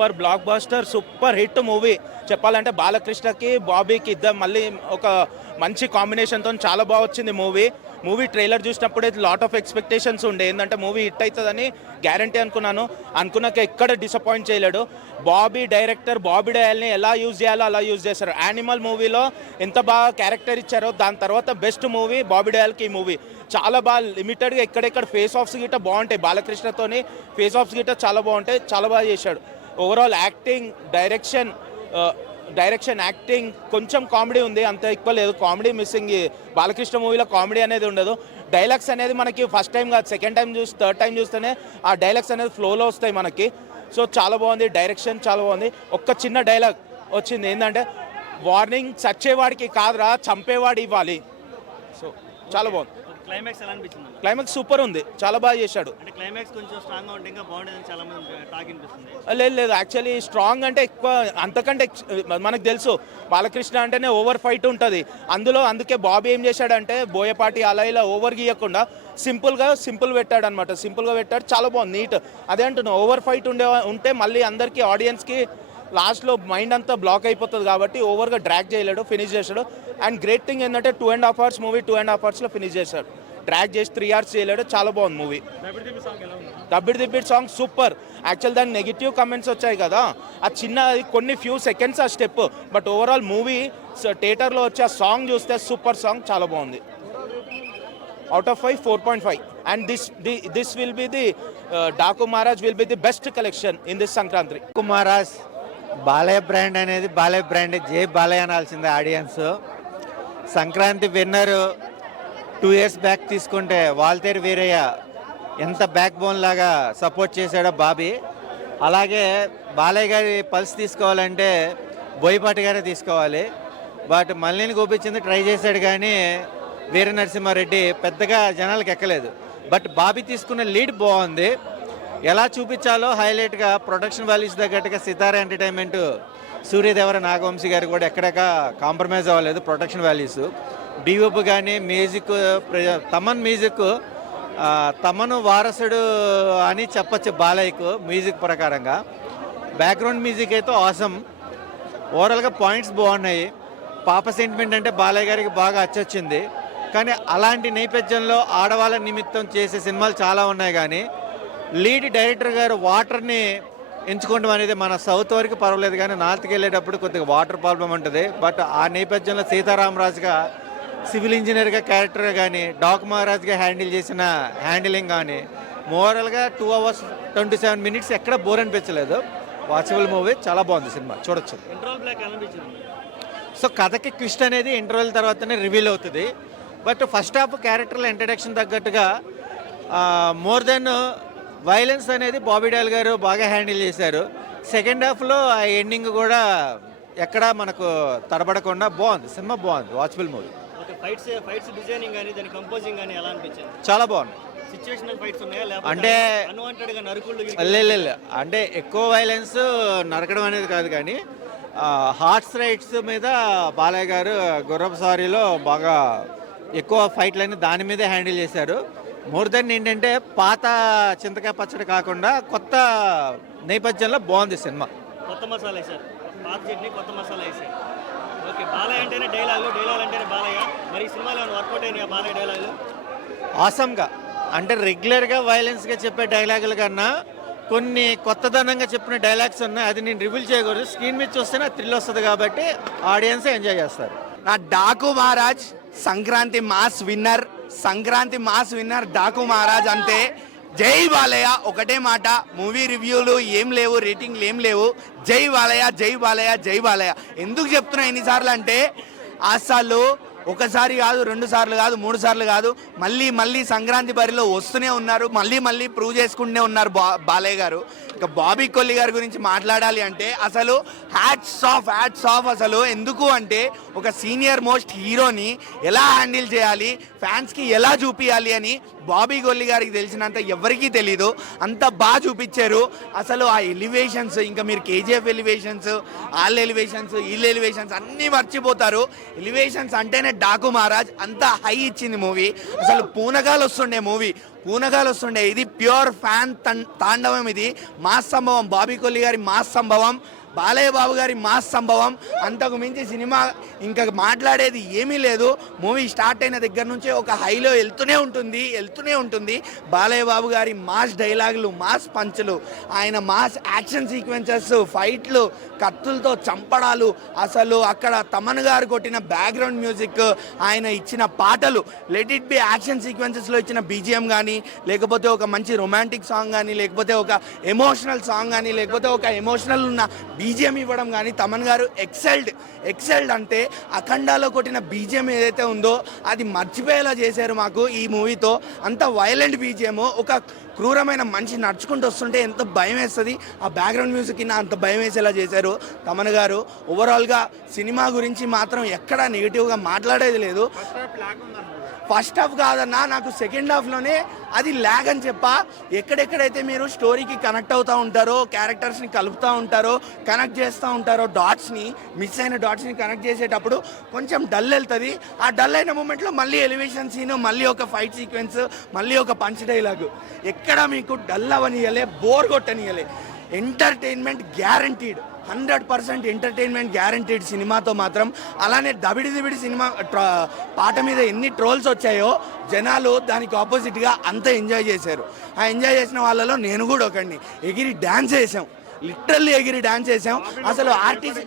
Super block buster, super hit movie. చెప్పాలంటే బాలకృష్ణకి బాబీకి ఇద్దరు మళ్ళీ ఒక మంచి కాంబినేషన్తో చాలా బాగా వచ్చింది మూవీ ట్రైలర్ చూసినప్పుడే లాట్ ఆఫ్ ఎక్స్పెక్టేషన్స్ ఉండే, ఏంటంటే మూవీ హిట్ అవుతుందని గ్యారంటీ అనుకున్నాక ఎక్కడ డిసప్పాయింట్ చేయలేడు. బాబీ డైరెక్టర్ బాబీ డయాల్ని ఎలా యూజ్ చేయాలో అలా యూజ్ చేశారు. యానిమల్ మూవీలో ఎంత బాగా క్యారెక్టర్ ఇచ్చారో దాని తర్వాత బెస్ట్ మూవీ బాబీ డయాల్కి ఈ మూవీ. చాలా బాగా లిమిటెడ్గా ఎక్కడెక్కడ ఫేస్ ఆఫ్స్ గిట్ట బాగుంటాయి, బాలకృష్ణతోని ఫేస్ ఆఫ్స్ గిట్ట చాలా బాగుంటాయి, చాలా బాగా చేశాడు. ఓవరాల్ యాక్టింగ్, డైరెక్షన్ యాక్టింగ్, కొంచెం కామెడీ ఉంది, అంత ఎక్కువ లేదు. Comedy missing. బాలకృష్ణ మూవీలో కామెడీ అనేది ఉండదు. డైలాగ్స్ అనేది మనకి ఫస్ట్ టైం కాదు, సెకండ్ టైం థర్డ్ టైం చూస్తేనే ఆ డైలాగ్స్ అనేది ఫ్లోలో వస్తాయి మనకి. సో చాలా బాగుంది, డైరెక్షన్ చాలా బాగుంది. ఒక్క చిన్న డైలాగ్ వచ్చింది, ఏంటంటే వార్నింగ్ చచ్చేవాడికి కాదురా చంపేవాడు ఇవ్వాలి. సో చాలా బాగుంది. క్లైమాక్స్ ఎలా అనిపించింది? క్లైమాక్స్ సూపర్ ఉంది, చాలా బాగా చేశాడు. అంటే క్లైమాక్స్ కొంచెం స్ట్రాంగ్గా ఉంటే ఇంకా బాగుండేదని చాలా మంది టాక్ అనిపిస్తుంది. లేదు యాక్చువల్లీ స్ట్రాంగ్ అంటే ఎక్కువ అంతకంటే మనకు తెలుసు బాలకృష్ణ అంటేనే ఓవర్ ఫైట్ ఉంటుంది అందుకే బాబీ ఏం చేశాడంటే బోయపాటి అలా ఇలా ఓవర్ గీయకుండా సింపుల్ పెట్టాడు అనమాట. సింపుల్గా పెట్టాడు, చాలా బాగుంది, నీట్. అదే అంటున్నా, ఓవర్ ఫైట్ ఉంటే మళ్ళీ అందరికీ ఆడియన్స్కి లాస్ట్లో మైండ్ అంతా బ్లాక్ అయిపోతుంది కాబట్టి ఓవర్గా డ్రాగ్ చేయలేడు, ఫినిష్ చేశాడు. అండ్ గ్రేట్ థింగ్ ఏంటంటే 2.5 hours మూవీ 2.5 hours డ్రాగ్ చేశాడు. డ్రాగ్ చేసి 3 hours చేయలేడు, చాలా బాగుంది movie. Dabidi Dibidi song super. Actual దానికి నెగిటివ్ కమెంట్స్ వచ్చాయి కదా, ఆ చిన్న కొన్ని ఫ్యూ సెకండ్స్ ఆ స్టెప్, బట్ ఓవరాల్ మూవీ థియేటర్లో వచ్చి ఆ సాంగ్ చూస్తే సూపర్ సాంగ్, చాలా బాగుంది. Out of 5 4.5. And this will be the Daaku Maharaj will be the best collection in this Sankranti. Maharaj Balayya brand అనేది బాలయ్య బ్రాండ్, జై బాలయ్య అనాల్సిందే audience. Sankranti winner 2 years back తీసుకుంటే వాల్తేరు వీరయ్య ఎంత బ్యాక్ బోన్ లాగా సపోర్ట్ చేశాడో బాబీ, అలాగే బాలయ్య గారి పల్స్ తీసుకోవాలంటే బోయపాటి గారే తీసుకోవాలి. బట్ మళ్ళీని గోపించింది ట్రై చేశాడు కానీ వీర నరసింహారెడ్డి పెద్దగా జనాలకు ఎక్కలేదు. బట్ బాబీ తీసుకున్న లీడ్ బాగుంది. ఎలా చూపించాలో హైలైట్గా ప్రొడక్షన్ వాల్యూస్ తగ్గట్టుగా సితారా ఎంటర్టైన్మెంట్, సూర్యదేవర నాగవంశీ గారు కూడా ఎక్కడెక్క కాంప్రమైజ్ అవ్వలేదు ప్రొడక్షన్ వాల్యూస్. డిఓపి కానీ మ్యూజిక్, తమన్ మ్యూజిక్, తమను వారసుడు అని చెప్పచ్చు బాలయ్యకు మ్యూజిక్ ప్రకారంగా. బ్యాక్గ్రౌండ్ మ్యూజిక్ అయితే ఆసమ్. ఓవరాల్గా పాయింట్స్ బాగున్నాయి. పాప సెంటిమెంట్ అంటే బాలయ్య గారికి బాగా అచ్చొచ్చింది. కానీ అలాంటి నేపథ్యంలో ఆడవాళ్ళ నిమిత్తం చేసే సినిమాలు చాలా ఉన్నాయి, కానీ లీడ్ డైరెక్టర్ గారు వాటర్ని ఎంచుకోవడం అనేది మన సౌత్ వరకు పర్వాలేదు, కానీ నార్త్కి వెళ్ళేటప్పుడు కొద్దిగా వాటర్ ప్రాబ్లం ఉంటుంది. బట్ ఆ నేపథ్యంలో సీతారామరాజుగా సివిల్ ఇంజనీర్గా క్యారెక్టర్ కానీ, డాక్ మహారాజ్గా హ్యాండిల్ చేసిన హ్యాండిలింగ్ కానీ, మోరల్గా 2 hours 27 minutes ఎక్కడ బోర్ అనిపించలేదు. వాచబుల్ మూవీ, చాలా బాగుంది సినిమా, చూడొచ్చు. సో కథకి ట్విస్ట్ అనేది ఇంటర్వెల్ తర్వాతనే రివీల్ అవుతుంది. బట్ ఫస్ట్ హాఫ్ క్యారెక్టర్ల ఇంట్రడక్షన్ తగ్గట్టుగా మోర్ దెన్ వైలెన్స్ అనేది బాబీ డయాల్ గారు బాగా హ్యాండిల్ చేశారు. సెకండ్ హాఫ్లో ఆ ఎండింగ్ కూడా ఎక్కడా మనకు తడబడకుండా బాగుంది సినిమా, బాగుంది, వాచబుల్ మూవీ. ఫైట్స్ డిజైనింగ్ కానీ దాని కంపోజింగ్ కానీ ఎలా అనిపించింది? చాలా బాగుంది. సిచ్యువేషనల్ ఫైట్స్ ఉన్నాయా అంటే అన్వాంటెడ్గా నరుకుళ్ళు? లేదు, అంటే ఎక్కువ వైలెన్స్ నరకడం అనేది కాదు, కానీ హార్స్ రైట్స్ మీద బాలయ్య గారు గుర్రపు సారీలో బాగా ఎక్కువ ఫైట్లని దాని మీదే హ్యాండిల్ చేశారు. మోర్ దెన్ ఏంటంటే పాత చింతకాయ పచ్చడి కాకుండా కొత్త నేపథ్యంలో బాగుంది సినిమా. కొత్త మసాలా వేశారు, పాత చట్నీ కొత్త మసాలా వేశారు. ఓకే, బాలయ్య అంటేనే డైలాగ్ అంటేనే బాలయ్య. మరి ఈ సినిమాలో వర్కౌట్ అయినాయా బాలయ్య డైలాగులు? ఆసమ్గా, అంటే రెగ్యులర్గా వైలెన్స్గా చెప్పే డైలాగుల కన్నా కొన్ని కొత్తదనంగా చెప్పిన డైలాగ్స్ ఉన్నాయి. అది నేను రివీల్ చేయకూడదు, స్క్రీన్ మీద చూస్తేనే థ్రిల్ వస్తుంది కాబట్టి ఆడియన్స్ ఎంజాయ్ చేస్తారు. నా డాకు మహారాజ్ సంక్రాంతి మాస్ విన్నర్ డాకు మహారాజ్ అంతే. జై బాలయ్య, ఒకటే మాట. మూవీ రివ్యూలు ఏం లేవు, రేటింగ్లు ఏం లేవు. జై బాలయ్య, జై బాలయ్య, జై బాలయ్య. ఎందుకు చెప్తున్నా ఎన్నిసార్లు అంటే, అసలు ఒకసారి కాదు, 2 సార్లు కాదు, 3 సార్లు కాదు, మళ్ళీ సంక్రాంతి బరిలో వస్తూనే ఉన్నారు, మళ్ళీ ప్రూవ్ చేసుకుంటూనే ఉన్నారు బాలయ్య గారు. ఇక బాబీ కొల్లి గారి గురించి మాట్లాడాలి అంటే అసలు హ్యాట్స్ ఆఫ్. అసలు ఎందుకు అంటే ఒక సీనియర్ మోస్ట్ హీరోని ఎలా హ్యాండిల్ చేయాలి, ఫ్యాన్స్కి ఎలా చూపించాలి అని బాబీ కొల్లి గారికి తెలిసినంత ఎవరికీ తెలీదు. అంత బాగా చూపించారు. అసలు ఆ ఎలివేషన్స్, ఇంకా మీరు కేజీఎఫ్ ఎలివేషన్స్, వీళ్ళ ఎలివేషన్స్ అన్నీ మర్చిపోతారు. ఎలివేషన్స్ అంటేనే డాకు మహారాజ్, అంత హై ఇచ్చింది మూవీ. అసలు పూనకాలు వస్తుండే మూవీ. పూనగాలు వస్తుండే. ఇది ప్యూర్ ఫ్యాన్ తాండవం. ఇది మాస్ సంభవం, బాబీ కొల్లి గారి మాస్ సంభవం, బాలయ్య బాబు గారి మాస్ సంభవం. అంతకు మించి సినిమా ఇంకా మాట్లాడేది ఏమీ లేదు. మూవీ స్టార్ట్ అయిన దగ్గర నుంచే ఒక హైలో వెళ్తూనే ఉంటుంది. బాలయ్య బాబు గారి మాస్ డైలాగులు, మాస్ పంచులు, ఆయన మాస్ యాక్షన్ సీక్వెన్సెస్, ఫైట్లు, కత్తులతో చంపడాలు, అసలు అక్కడ తమన్ గారు కొట్టిన బ్యాక్గ్రౌండ్ మ్యూజిక్, ఆయన ఇచ్చిన పాటలు, లెట్ ఇట్ బి యాక్షన్ సీక్వెన్సెస్లో ఇచ్చిన బీజిఎం కానీ, లేకపోతే ఒక మంచి రొమాంటిక్ సాంగ్ కానీ, లేకపోతే ఒక ఎమోషనల్ సాంగ్ కానీ, లేకపోతే ఒక ఎమోషనల్ ఉన్న బీజిఎం ఇవ్వడం కానీ, తమన్ గారు ఎక్సెల్డ్ అంటే అఖండాలో కొట్టిన బీజిఎం ఏదైతే ఉందో అది మర్చిపోయేలా చేశారు మాకు ఈ మూవీతో. అంత వైలెంట్ బీజిఎం, ఒక క్రూరమైన మనిషి నడుచుకుంటూ వస్తుంటే ఎంత భయం వేస్తుంది, ఆ బ్యాక్గ్రౌండ్ మ్యూజిక్ కింద అంత భయం వేసేలా చేశారు తమన్ గారు. ఓవరాల్గా సినిమా గురించి మాత్రం ఎక్కడా నెగిటివ్గా మాట్లాడేది లేదు. ఫస్ట్ హాఫ్ కాదన్నా, నాకు సెకండ్ హాఫ్లోనే అది ల్యాగ్ అని చెప్పా. ఎక్కడెక్కడైతే మీరు స్టోరీకి కనెక్ట్ అవుతూ ఉంటారో, క్యారెక్టర్స్ని కలుపుతూ ఉంటారో, కనెక్ట్ చేస్తూ ఉంటారో, మిస్ అయిన డాట్స్ని కనెక్ట్ చేసేటప్పుడు కొంచెం డల్ వెళ్తుంది. ఆ డల్ అయిన మూమెంట్లో మళ్ళీ ఎలివేషన్ సీను, మళ్ళీ ఒక ఫైట్ సీక్వెన్స్, మళ్ళీ ఒక పంచ్ డైలాగు. ఎక్కడ మీకు డల్ అవనియలే, బోర్ కొట్టనియలే. ఎంటర్టైన్మెంట్ గ్యారంటీడ్, 100% ఎంటర్టైన్మెంట్ గ్యారంటీడ్ సినిమాతో మాత్రం. అలానే దబిడి సినిమా పాట మీద ఎన్ని ట్రోల్స్ వచ్చాయో జనాలు దానికి ఆపోజిట్గా అంత ఎంజాయ్ చేశారు. ఆ ఎంజాయ్ చేసిన వాళ్ళలో నేను కూడా ఒకడిని. ఎగిరి డ్యాన్స్ చేసాం, లిటరల్లీ ఎగిరి డ్యాన్స్ చేసాం. అసలు ఆర్టీసీ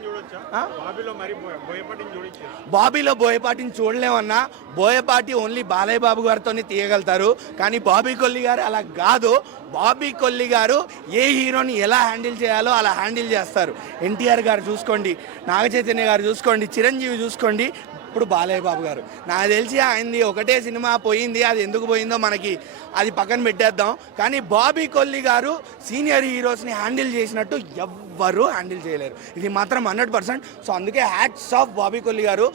బాబీలో బోయపాటిని చూడలేమన్నా. బోయపాటి ఓన్లీ బాలయ్య బాబు గారితోనే తీయగలుగుతారు, కానీ బాబీ కొల్లి గారు అలా కాదు. బాబీ కొల్లి గారు ఏ హీరోని ఎలా హ్యాండిల్ చేయాలో అలా హ్యాండిల్ చేస్తారు. ఎన్టీఆర్ గారు చూసుకోండి, నాగ చైతన్య గారు చూసుకోండి, చిరంజీవి చూసుకోండి, ఇప్పుడు బాలయ్య బాబు గారు. నాకు తెలిసి ఆయనది ఒకటే సినిమా పోయింది, అది ఎందుకు పోయిందో మనకి అది పక్కన పెట్టేద్దాం. కానీ బాబీ కొల్లి గారు సీనియర్ హీరోస్ని హ్యాండిల్ చేసినట్టు ఎవ్వరూ హ్యాండిల్ చేయలేరు, ఇది మాత్రం 100%. సో అందుకే హ్యాట్స్ ఆఫ్ బాబీ కొల్లి గారు.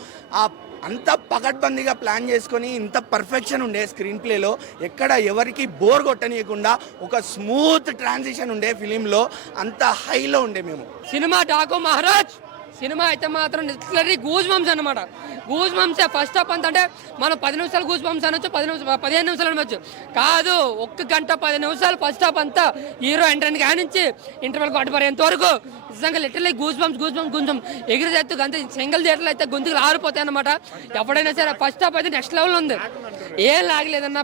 అంత పకడ్బందీగా ప్లాన్ చేసుకొని ఇంత పర్ఫెక్షన్ ఉండే స్క్రీన్ ప్లేలో, ఎక్కడ ఎవరికి బోర్ కొట్టనీయకుండా ఒక స్మూత్ ట్రాన్సిషన్ ఉండే ఫిలింలో, అంత హైలో ఉండే మేము. సినిమా డాకు మహారాజ్ సినిమా అయితే మాత్రం లిటరరీ గూజ్ బంప్స్ అనమాట. గూజ్ బంప్సే ఫస్ట్ హాఫ్ అంత. అంటే మనం 10 నిమిషాలు గూజ్ బంప్స్ అనొచ్చు, 15 నిమిషాలు అనవచ్చు. కాదు, 1 గంట 10 నిమిషాలు ఫస్ట్ హాఫ్ అంతా. హీరో ఎంట్రన్ కానించి ఇంటర్వెల్ కొట్టబడేంత వరకు నిజంగా లిటరలీ గూజ్ బంప్స్ కొంచెం ఎగిరి తెత్తు అంతే. సింగిల్ థియేటర్లు అయితే గొంతులు ఆరిపోతాయి అనమాట. ఎప్పుడైనా సరే ఫస్ట్ హాఫ్ అయితే నెక్స్ట్ లెవెల్ ఉంది, ఏం లాగలేదన్న.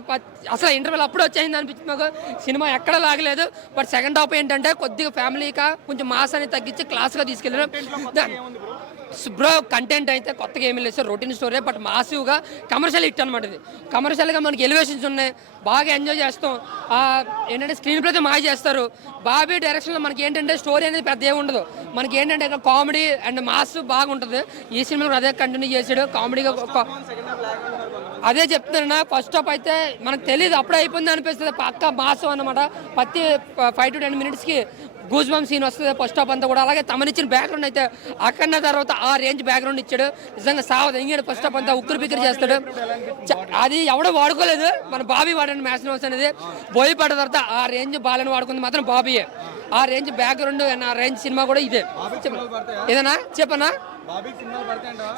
అసలు ఇంటర్వెల్ అప్పుడు వచ్చేసింది అనిపించింది మాకు. సినిమా ఎక్కడ లాగలేదు. బట్ సెకండ్ హాఫ్ ఏంటంటే కొద్దిగా ఫ్యామిలీగా కొంచెం మాస్ అని తగ్గించి క్లాస్గా తీసుకెళ్ళారు. బ్రో కంటెంట్ అయితే కొత్తగా ఏమీ లేదు సార్, రొటీన్ స్టోరీ. బట్ మాసివ్గా కమర్షియల్ హిట్ అనమాట. ఇది కమర్షియల్గా మనకి ఎలివేషన్స్ ఉన్నాయి, బాగా ఎంజాయ్ చేస్తాం. ఏంటంటే స్క్రీన్ ప్లేతో మాయ చేస్తారు. బాబీ డైరెక్షన్లో మనకి ఏంటంటే స్టోరీ అనేది పెద్ద ఏమి ఉండదు. మనకి ఏంటంటే ఇక్కడ కామెడీ అండ్ మాస్ బాగుంటుంది. ఈ సినిమాలో అదే కంటిన్యూ చేసాడు కామెడీగా. అదే చెప్తున్నా, ఫస్ట్ హాఫ్ అయితే మనకు తెలియదు, అప్పుడే అయిపోయింది అనిపిస్తుంది. పక్క మాసం అన్నమాట. ప్రతి 5 to 10 minutesకి గూజ్ బంప్ సీన్ వస్తుంది ఫస్ట్ హాఫ్ అంతా కూడా. అలాగే తమనిచ్చిన బ్యాక్గ్రౌండ్ అయితే అక్కడిన తర్వాత ఆ రేంజ్ బ్యాక్గ్రౌండ్ ఇచ్చాడు. నిజంగా సావదు ఎంగాడు ఫస్ట్ హాఫ్ అంతా ఉక్కురు పిక్కరు చేస్తాడు. అది ఎవడో వాడుకోలేదు, మన బాబీ వాడండి మ్యాచ్ నోట్స్ అనేది. బోయపాట తర్వాత ఆ రేంజ్ బాలని వాడుకుంది మాత్రం బాబీయే. ఆ రేంజ్ బ్యాక్గ్రౌండ్ అండ్ ఆ రేంజ్ సినిమా కూడా ఇదే. ఏదన్నా చెప్పనా,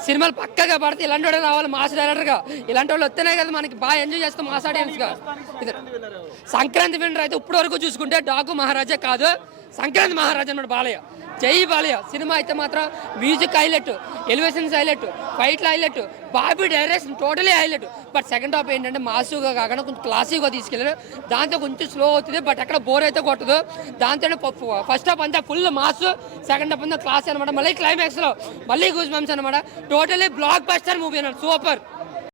సినిమాలు పక్కగా పడితే ఇలాంటి వాడే రావాలి మాస్ డైరెక్టర్గా. ఇలాంటి వాళ్ళు వస్తేనే కదా మనకి బాగా ఎంజాయ్ చేస్తాం మాస్ ఆడియన్స్గా. సంక్రాంతి విన్నర్ అయితే ఇప్పటి వరకు చూసుకుంటే డాకు మహారాజా కాదు, సంక్రాంతి మహారాజా అన్నమాట బాలయ్య. జై బాలయ్య సినిమా అయితే మాత్రం మ్యూజిక్ హైలైట్, ఎలివేషన్స్ హైలైట్, ఫైట్లు highlight, Bobby direction totally highlight. But second half ఏంటంటే మాసుగా కాకుండా కొంచెం క్లాసీగా తీసుకెళ్ళారు. దాంతో కొంచెం స్లో అవుతుంది, బట్ ఎక్కడ బోర్ అయితే కొట్టదు. దాంతో ఫస్ట్ హాఫ్ అంతా ఫుల్ మాస్, సెకండ్ హాఫ్ అంతా క్లాస్ అనమాట. మళ్ళీ క్లైమాక్స్లో మళ్ళీ గూజ్ బంప్స్ అనమాట. టోటలీ బ్లాక్ బస్టర్ మూవీ అన్నమాట, సూపర్.